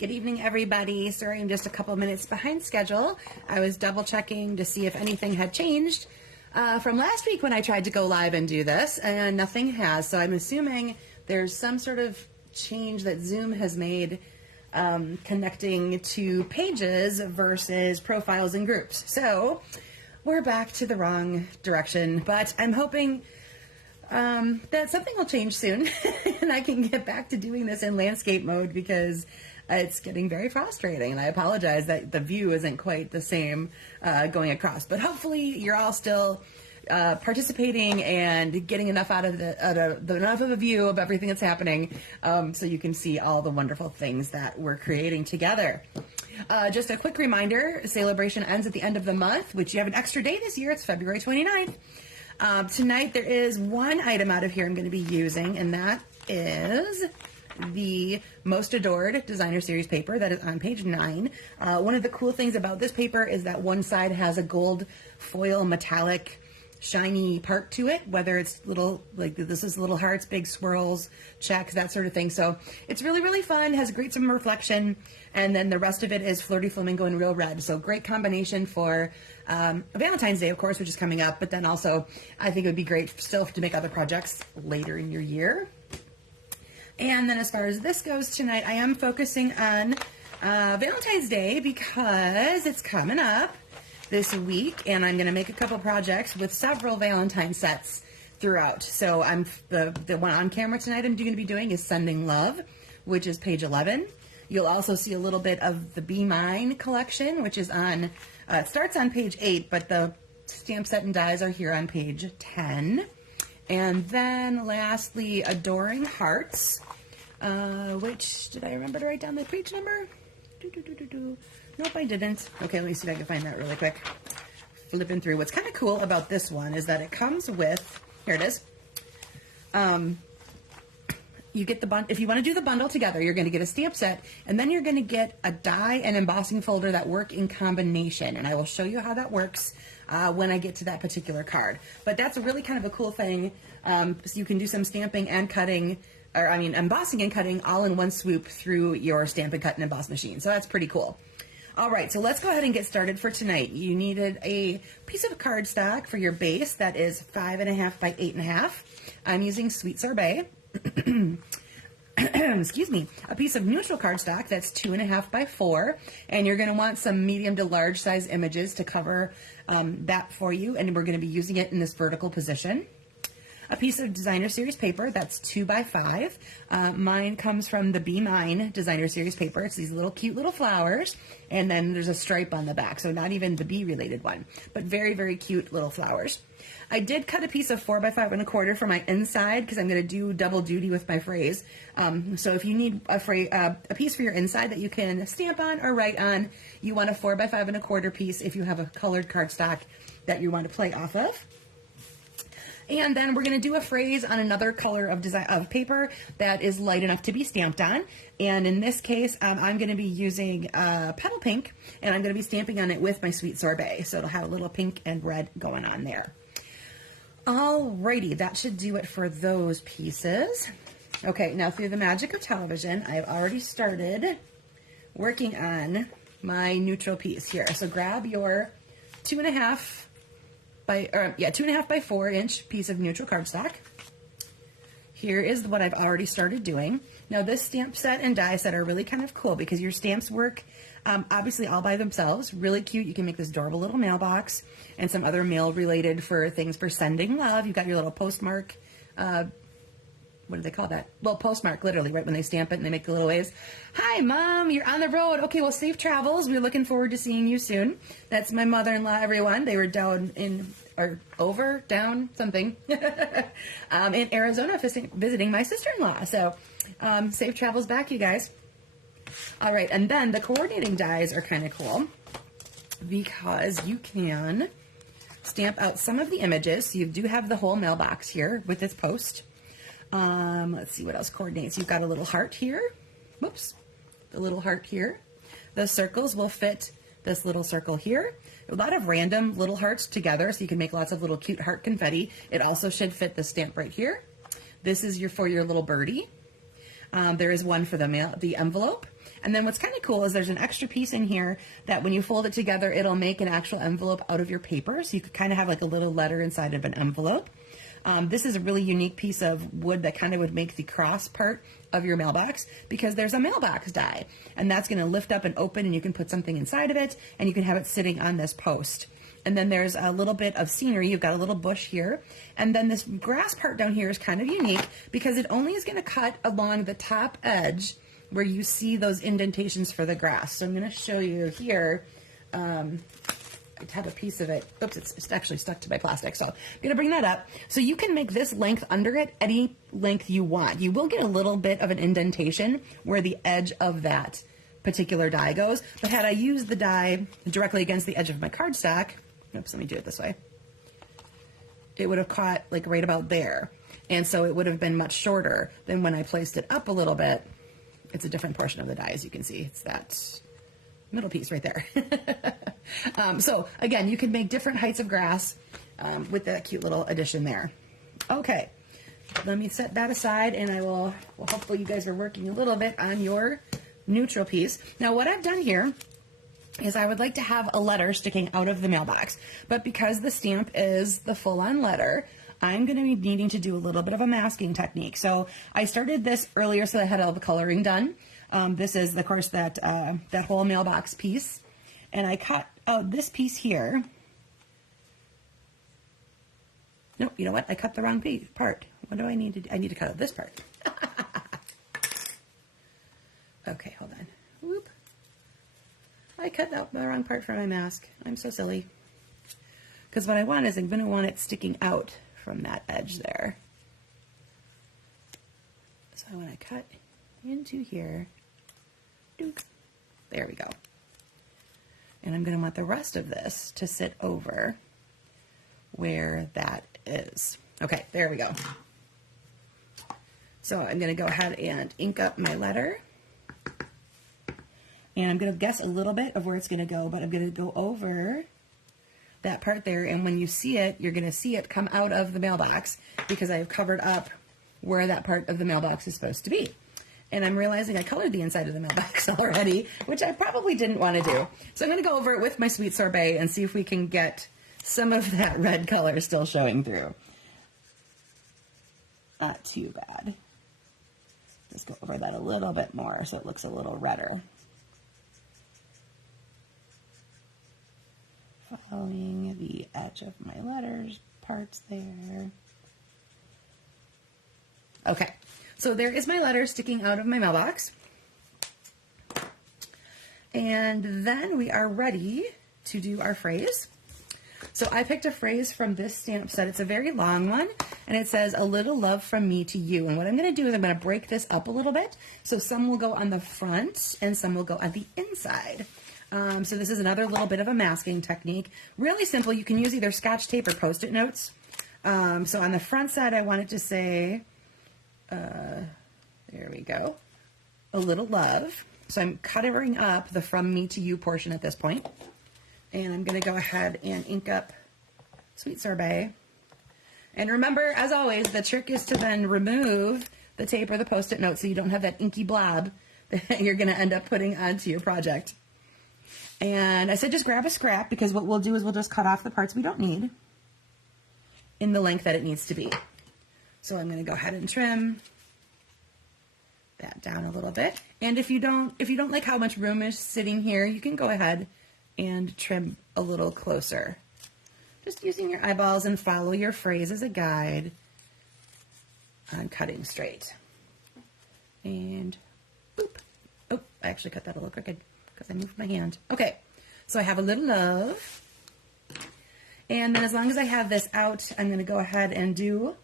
Good evening, everybody. Sorry, I'm just a couple minutes behind schedule. I was double checking to see if anything had changed from last week when I tried to go live and do this, and nothing has. So I'm assuming there's some sort of change that Zoom has made connecting to pages versus profiles and groups. So we're back to the wrong direction, but I'm hoping that something will change soon and I can get back to doing this in landscape mode because it's getting very frustrating, and I apologize that the view isn't quite the same going across, but hopefully you're all still participating and getting enough out of enough of a view of everything that's happening so you can see all the wonderful things that we're creating together. Just a quick reminder, celebration ends at the end of the month, which you have an extra day this year. It's February 29th. Tonight there is one item out of here I'm going to be using, and that is the Most Adored Designer Series paper that is on page 9. One of the cool things about this paper is that one side has a gold foil metallic shiny part to it, whether it's little, like this is little hearts, big swirls, checks, that sort of thing. So it's really, really fun, has great some reflection, and then the rest of it is Flirty Flamingo and Real Red. So great combination for Valentine's Day, of course, which is coming up, but then also I think it would be great still to make other projects later in your year. And then as far as this goes tonight, I am focusing on Valentine's Day because it's coming up this week, and I'm going to make a couple projects with several Valentine sets throughout. So the one on camera tonight I'm going to be doing is Sending Love, which is page 11. You'll also see a little bit of the Be Mine collection, which is on, it starts on page 8, but the stamp set and dies are here on page 10. And then lastly, Adoring Hearts, which, did I remember to write down the page number? Nope, I didn't. Okay, let me see if I can find that really quick. Flipping through. What's kind of cool about this one is that it comes with, here it is. You get the bundle. If you want to do the bundle together, you're going to get a stamp set, and then you're going to get a die and embossing folder that work in combination, and I will show you how that works when I get to that particular card. But that's a really kind of a cool thing. So you can do some stamping and cutting, or I mean embossing and cutting all in one swoop through your stamp and cut and emboss machine. So that's pretty cool. All right, so let's go ahead and get started for tonight. You needed a piece of cardstock for your base that is 5.5 by 8.5. I'm using Sweet Sorbet. Excuse me, a piece of neutral cardstock that's 2.5 by 4, and you're going to want some medium to large size images to cover that for you, and we're going to be using it in this vertical position. A piece of Designer Series paper that's 2 by 5. Mine comes from the Be Mine Designer Series paper. It's these little cute little flowers, and then there's a stripe on the back, so not even the bee related one, but very, very cute little flowers. I did cut a piece of 4 by 5.25 for my inside because I'm going to do double duty with my phrase. So if you need a piece for your inside that you can stamp on or write on, you want a 4 by 5.25 piece if you have a colored cardstock that you want to play off of. And then we're going to do a phrase on another color of paper that is light enough to be stamped on. And in this case, I'm going to be using Petal Pink, and I'm going to be stamping on it with my Sweet Sorbet. So it'll have a little pink and red going on there. Alrighty, that should do it for those pieces. Okay, now through the magic of television, I've already started working on my neutral piece here. So grab your 2.5 by 4 inch piece of neutral cardstock. Here is what I've already started doing. Now this stamp set and die set are really kind of cool because your stamps work obviously all by themselves. Really cute. You can make this adorable little mailbox and some other mail related for things for sending love. You've got your little postmark. What do they call that? Well, postmark, literally, right when they stamp it and they make the little waves. Hi, Mom, you're on the road. Okay, well, safe travels. We're looking forward to seeing you soon. That's my mother-in-law, everyone. They were down in, or over, down, something, in Arizona visiting my sister-in-law. So, safe travels back, you guys. All right, and then the coordinating dies are kind of cool because you can stamp out some of the images. So you do have the whole mailbox here with this post. Let's see what else coordinates. You've got a little heart here. Whoops. The little heart here. The circles will fit this little circle here. A lot of random little hearts together, so you can make lots of little cute heart confetti. It also should fit the stamp right here. This is for your little birdie. There is one for the envelope. And then what's kind of cool is there's an extra piece in here that when you fold it together, it'll make an actual envelope out of your paper. So you could kind of have like a little letter inside of an envelope. This is a really unique piece of wood that kind of would make the cross part of your mailbox, because there's a mailbox die, and that's going to lift up and open, and you can put something inside of it, and you can have it sitting on this post. And then there's a little bit of scenery. You've got a little bush here. And then this grass part down here is kind of unique because it only is going to cut along the top edge where you see those indentations for the grass. So I'm going to show you here. I have a piece of it. Oops, it's actually stuck to my plastic. So I'm going to bring that up. So you can make this length under it any length you want. You will get a little bit of an indentation where the edge of that particular die goes. But had I used the die directly against the edge of my cardstock, oops, let me do it this way, it would have caught like right about there. And so it would have been much shorter than when I placed it up a little bit. It's a different portion of the die, as you can see. It's that middle piece right there. So again, you can make different heights of grass with that cute little addition there. Okay, let me set that aside, and I will, well, hopefully you guys are working a little bit on your neutral piece. Now what I've done here is I would like to have a letter sticking out of the mailbox, but because the stamp is the full-on letter, I'm going to be needing to do a little bit of a masking technique. So I started this earlier so I had all the coloring done. This is, of course, that whole mailbox piece. And I cut out this piece here. No, you know what? I cut the wrong part. What do I need to do? I need to cut out this part. Okay, hold on. Whoop. I cut out the wrong part for my mask. I'm so silly. Because what I want is I'm going to want it sticking out from that edge there. So I want to cut into here. There we go. And I'm going to want the rest of this to sit over where that is. Okay, there we go. So I'm going to go ahead and ink up my letter. And I'm going to guess a little bit of where it's going to go, but I'm going to go over that part there, and when you see it, you're going to see it come out of the mailbox because I have covered up where that part of the mailbox is supposed to be. And I'm realizing I colored the inside of the mailbox already, which I probably didn't want to do. So I'm going to go over it with my Sweet Sorbet and see if we can get some of that red color still showing through. Not too bad. Just go over that a little bit more so it looks a little redder. Following the edge of my letters parts there. Okay, so there is my letter sticking out of my mailbox. And then we are ready to do our phrase. So I picked a phrase from this stamp set. It's a very long one, and it says, "A little love from me to you." And what I'm going to do is I'm going to break this up a little bit. So some will go on the front and some will go on the inside. So this is another little bit of a masking technique. Really simple. You can use either Scotch tape or Post-it notes. So on the front side, I wanted to say, there we go, "a little love." So I'm covering up the "from me to you" portion at this point. And I'm going to go ahead and ink up Sweet Sorbet. And remember, as always, the trick is to then remove the tape or the Post-it note so you don't have that inky blob that you're going to end up putting onto your project. And I said just grab a scrap, because what we'll do is we'll just cut off the parts we don't need in the length that it needs to be. So I'm going to go ahead and trim that down a little bit. And if you don't like how much room is sitting here, you can go ahead and trim a little closer. Just using your eyeballs, and follow your phrase as a guide on cutting straight. And boop. Oh, I actually cut that a little crooked because I moved my hand. Okay, so I have "a little love." And then as long as I have this out, I'm going to go ahead and do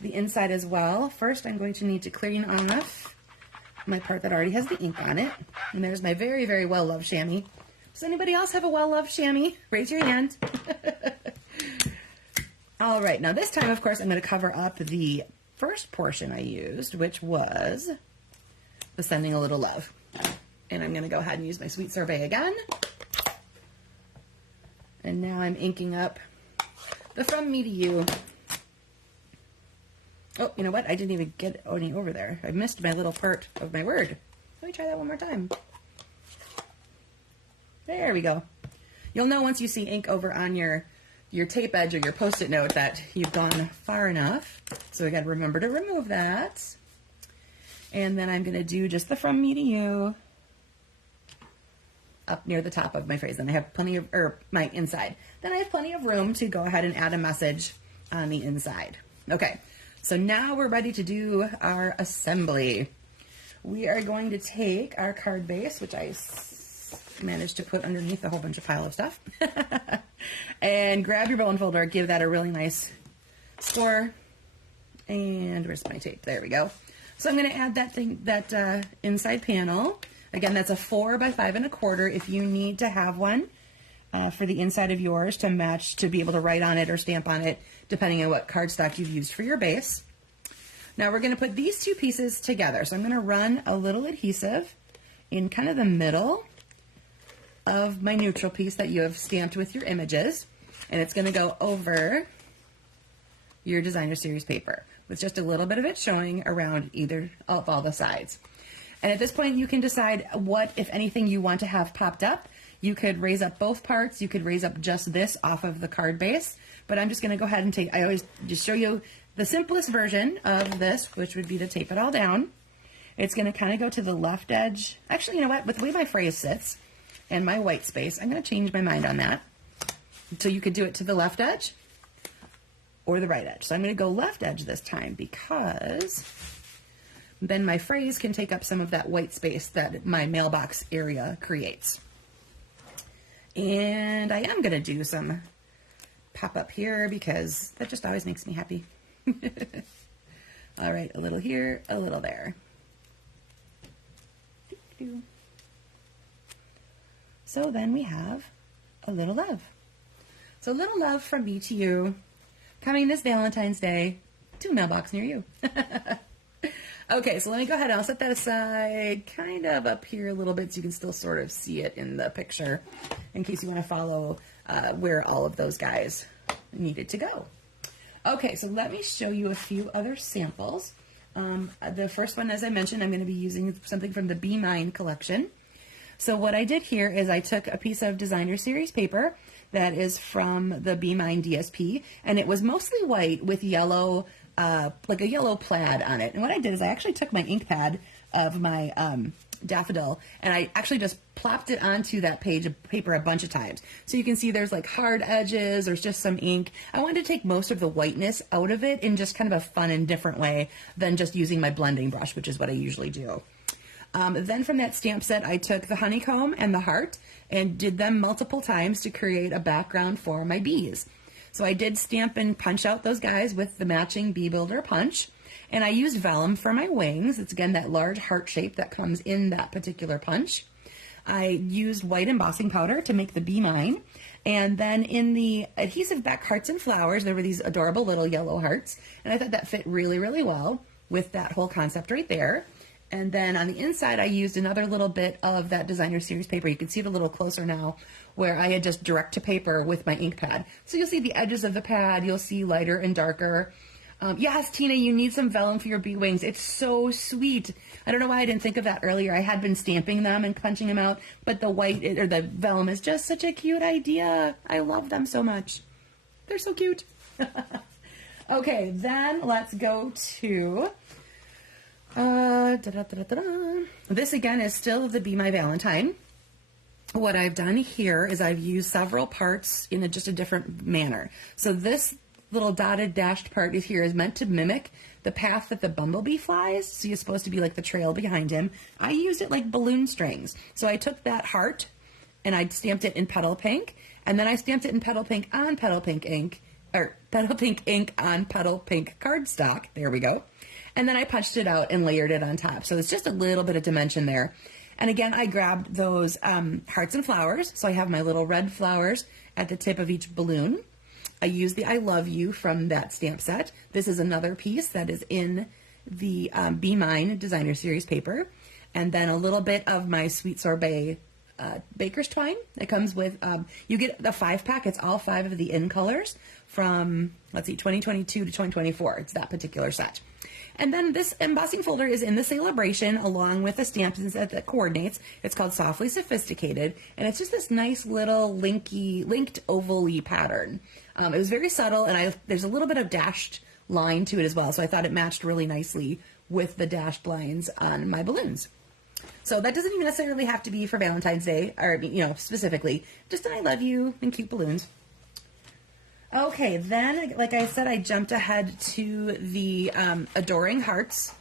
the inside as well. First, I'm going to need to clean off my part that already has the ink on it. And there's my very, very well-loved chamois. Does anybody else have a well-loved chamois? Raise your hand. All right, now this time, of course, I'm going to cover up the first portion I used, which was the "sending a little love." And I'm going to go ahead and use my Sweet Sorbet again. And now I'm inking up the "from me to you." Oh, you know what? I didn't even get any over there. I missed my little part of my word. Let me try that one more time. There we go. You'll know once you see ink over on your tape edge or your Post-it note that you've gone far enough. So we got to remember to remove that. And then I'm going to do just the from me to you up near the top of my phrase. Then I have plenty of, or my inside. Then I have plenty of room to go ahead and add a message on the inside. Okay, so now we're ready to do our assembly. We are going to take our card base, which I managed to put underneath a whole bunch of pile of stuff, and grab your bone folder, give that a really nice score. And where's my tape? There we go. So I'm going to add that inside panel. Again, that's a 4 by 5 1/4 if you need to have one for the inside of yours to match, to be able to write on it or stamp on it, depending on what cardstock you've used for your base. Now we're going to put these two pieces together. So I'm going to run a little adhesive in kind of the middle of my neutral piece that you have stamped with your images, and it's going to go over your designer series paper with just a little bit of it showing around either of all the sides. And at this point you can decide what, if anything, you want to have popped up. You could raise up both parts, you could raise up just this off of the card base, but I'm just going to go ahead and I always just show you the simplest version of this, which would be to tape it all down. It's going to kind of go to the left edge. Actually, you know what, with the way my phrase sits and my white space, I'm going to change my mind on that. So you could do it to the left edge or the right edge. So I'm going to go left edge this time because then my phrase can take up some of that white space that my mailbox area creates. And I am going to do some pop up here because that just always makes me happy. All right, a little here, a little there. So then we have a little love. So little love from me to you, coming this Valentine's Day to a mailbox near you. Okay, so let me go ahead. I'll set that aside kind of up here a little bit so you can still sort of see it in the picture in case you want to follow where all of those guys needed to go. Okay, so let me show you a few other samples. The first one, as I mentioned, I'm going to be using something from the Be Mine collection. So what I did here is I took a piece of designer series paper that is from the Be Mine DSP, and it was mostly white with yellow, like a yellow plaid on it. And what I did is I actually took my ink pad of my daffodil and I actually just plopped it onto that page of paper a bunch of times. So you can see there's like hard edges, there's just some ink. I wanted to take most of the whiteness out of it in just kind of a fun and different way than just using my blending brush, which is what I usually do. Then from that stamp set, I took the honeycomb and the heart and did them multiple times to create a background for my bees. So I did stamp and punch out those guys with the matching Bee Builder punch. And I used vellum for my wings. It's again that large heart shape that comes in that particular punch. I used white embossing powder to make the Be Mine. And then in the adhesive back hearts and flowers, there were these adorable little yellow hearts. And I thought that fit really, really well with that whole concept right there. And then on the inside, I used another little bit of that designer series paper. You can see it a little closer now, where I had just direct to paper with my ink pad. So you'll see the edges of the pad. You'll see lighter and darker. Yes, Tina, you need some vellum for your bee wings. It's so sweet. I don't know why I didn't think of that earlier. I had been stamping them and punching them out, but the white or the vellum is just such a cute idea. I love them so much. They're so cute. Okay, then let's go to this again is still the Be My Valentine. What I've done here is I've used several parts in just a different manner. So this little dotted dashed part is here is meant to mimic the path that the bumblebee flies. So you're supposed to be like the trail behind him. I used it like balloon strings. So I took that heart and I stamped it in petal pink, and then I stamped it in petal pink on petal pink ink, or petal pink ink on petal pink cardstock. There we go. And then I punched it out and layered it on top. So it's just a little bit of dimension there. And again, I grabbed those hearts and flowers. So I have my little red flowers at the tip of each balloon. I used the I Love You from that stamp set. This is another piece that is in the Be Mine designer series paper. And then a little bit of my Sweet Sorbet baker's twine. It comes with, you get the 5-pack. It's all 5 of the in colors from, let's see, 2022 to 2024. It's that particular set. And then this embossing folder is in the celebration along with a stamp set that coordinates. It's called Softly Sophisticated, and it's just this nice little linked oval-y pattern. It was very subtle, and there's a little bit of dashed line to it as well, so I thought it matched really nicely with the dashed lines on my balloons. So that doesn't even necessarily have to be for Valentine's Day, or, specifically, just an I love you and cute balloons. Okay, then, like I said, I jumped ahead to the Adoring Hearts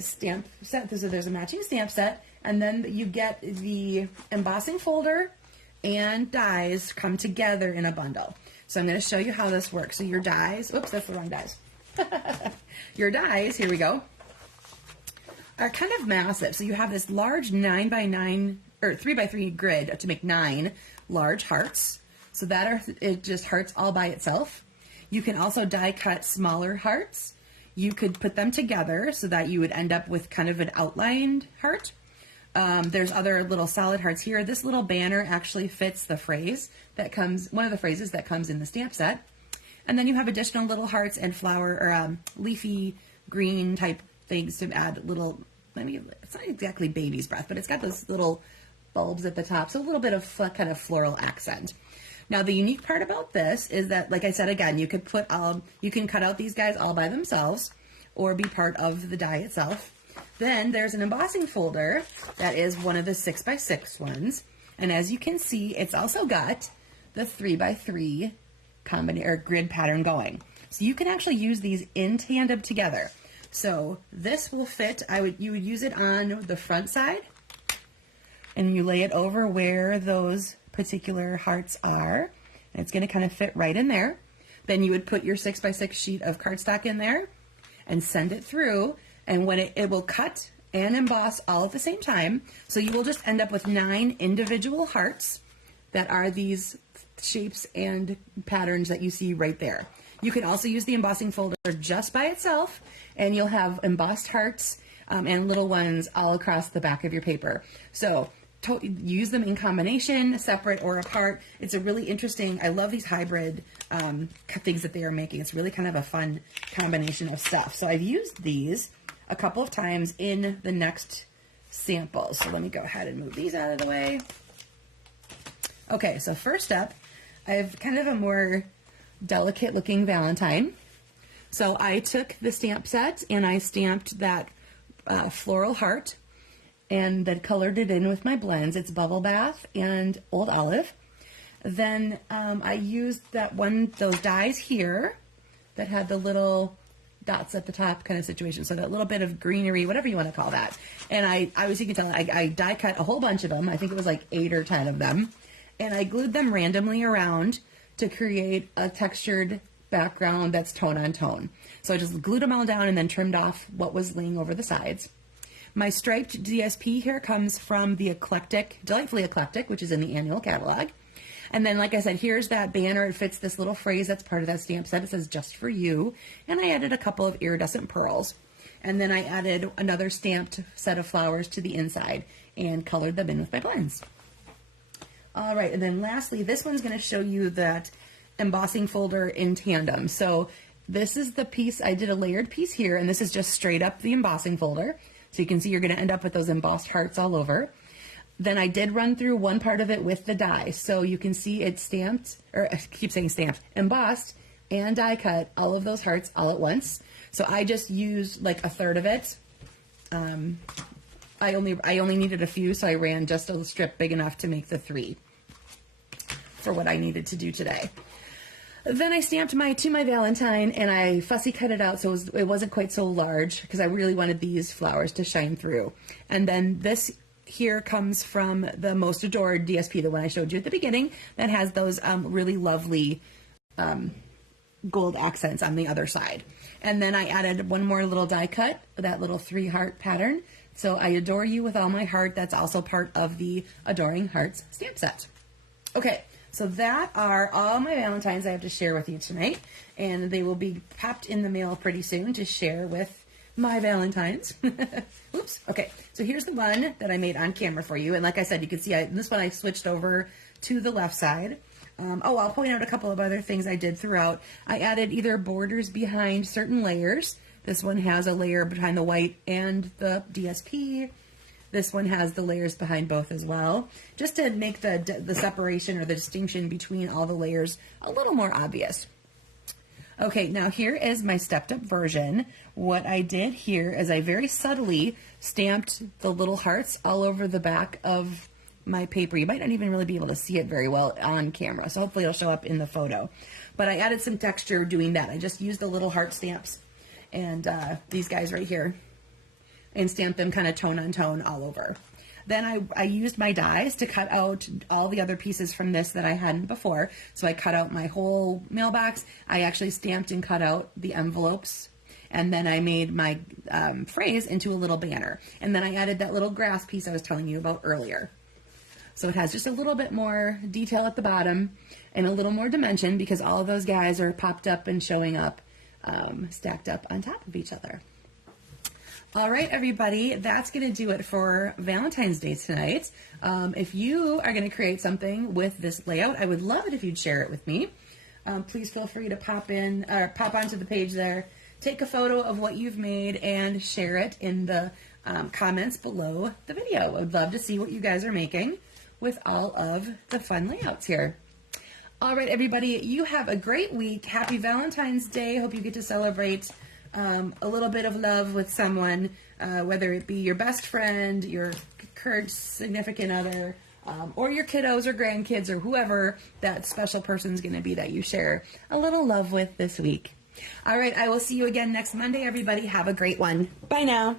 stamp set. So there's a matching stamp set, and then you get the embossing folder and dies come together in a bundle. So I'm going to show you how this works. So your dies, oops, that's the wrong dies. Your dies, here we go, are kind of massive. So you have this large 9x9 or 3x3 grid to make 9 large hearts. So it just hearts all by itself. You can also die cut smaller hearts. You could put them together so that you would end up with kind of an outlined heart. There's other little solid hearts here. This little banner actually fits the phrase that comes, one of the phrases that comes in the stamp set. And then you have additional little hearts and flower or leafy green type things to add little, it's not exactly baby's breath, but it's got those little bulbs at the top. So a little bit of kind of floral accent. Now, the unique part about this is that, like I said, again, you could you can cut out these guys all by themselves or be part of the die itself. Then there's an embossing folder that is one of the 6x6 ones. And as you can see, it's also got the 3x3 grid pattern going. So you can actually use these in tandem together. So this will fit, you would use it on the front side, and you lay it over where those particular hearts are, and it's going to kind of fit right in there. Then you would put your 6x6 sheet of cardstock in there and send it through, and when it will cut and emboss all at the same time, so you will just end up with 9 individual hearts that are these shapes and patterns that you see right there. You can also use the embossing folder just by itself, and you'll have embossed hearts and little ones all across the back of your paper. So use them in combination, separate or apart. It's a really interesting, I love these hybrid things that they are making. It's really kind of a fun combination of stuff. So I've used these a couple of times in the next samples. So let me go ahead and move these out of the way. Okay, so first up, I have kind of a more delicate looking Valentine. So I took the stamp set and I stamped that floral heart and then colored it in with my blends. It's Bubble Bath and Old Olive. Then I used those dies here that had the little dots at the top kind of situation. So that little bit of greenery, whatever you want to call that. And you can tell, I die cut a whole bunch of them. I think it was like 8 or 10 of them. And I glued them randomly around to create a textured background that's tone on tone. So I just glued them all down and then trimmed off what was laying over the sides. My striped DSP here comes from the Delightfully Eclectic, which is in the annual catalog. And then, like I said, here's that banner. It fits this little phrase that's part of that stamp set. It says, "Just for you." And I added a couple of iridescent pearls. And then I added another stamped set of flowers to the inside and colored them in with my blends. All right, and then lastly, this one's going to show you that embossing folder in tandem. So this is the piece, I did a layered piece here, and this is just straight up the embossing folder. So you can see you're going to end up with those embossed hearts all over. Then I did run through one part of it with the die. So you can see it's stamped, or I keep saying stamped, embossed and die cut all of those hearts all at once. So I just used like a third of it. I only needed a few, so I ran just a strip big enough to make the 3 for what I needed to do today. Then I stamped to my Valentine, and I fussy cut it out so it wasn't quite so large because I really wanted these flowers to shine through. And then this here comes from the Most Adored DSP, the one I showed you at the beginning, that has those really lovely gold accents on the other side. And then I added one more little die cut, that little 3 heart pattern. So I adore you with all my heart. That's also part of the Adoring Hearts stamp set. Okay, so that are all my Valentines I have to share with you tonight, and they will be popped in the mail pretty soon to share with my Valentines. Oops. Okay, so here's the one that I made on camera for you, and like I said, you can see this one I switched over to the left side. Oh, I'll point out a couple of other things I did throughout. I added either borders behind certain layers. This one has a layer behind the white and the DSP. This one has the layers behind both as well, just to make the separation or the distinction between all the layers a little more obvious. Okay, now here is my stepped up version. What I did here is I very subtly stamped the little hearts all over the back of my paper. You might not even really be able to see it very well on camera, so hopefully it'll show up in the photo. But I added some texture doing that. I just used the little heart stamps and these guys right here and stamped them kind of tone on tone all over. Then I used my dies to cut out all the other pieces from this that I hadn't before. So I cut out my whole mailbox. I actually stamped and cut out the envelopes. And then I made my phrase into a little banner. And then I added that little grass piece I was telling you about earlier. So it has just a little bit more detail at the bottom and a little more dimension because all of those guys are popped up and showing up, stacked up on top of each other. All right, everybody, that's going to do it for Valentine's Day tonight. If you are going to create something with this layout, I would love it if you'd share it with me. Please feel free to pop onto the page there, take a photo of what you've made, and share it in the comments below the video. I'd love to see what you guys are making with all of the fun layouts here. All right, everybody, you have a great week. Happy Valentine's Day. Hope you get to celebrate a little bit of love with someone, whether it be your best friend, your current significant other, or your kiddos or grandkids or whoever that special person's going to be that you share a little love with this week. All right, I will see you again next Monday, everybody. Have a great one. Bye now.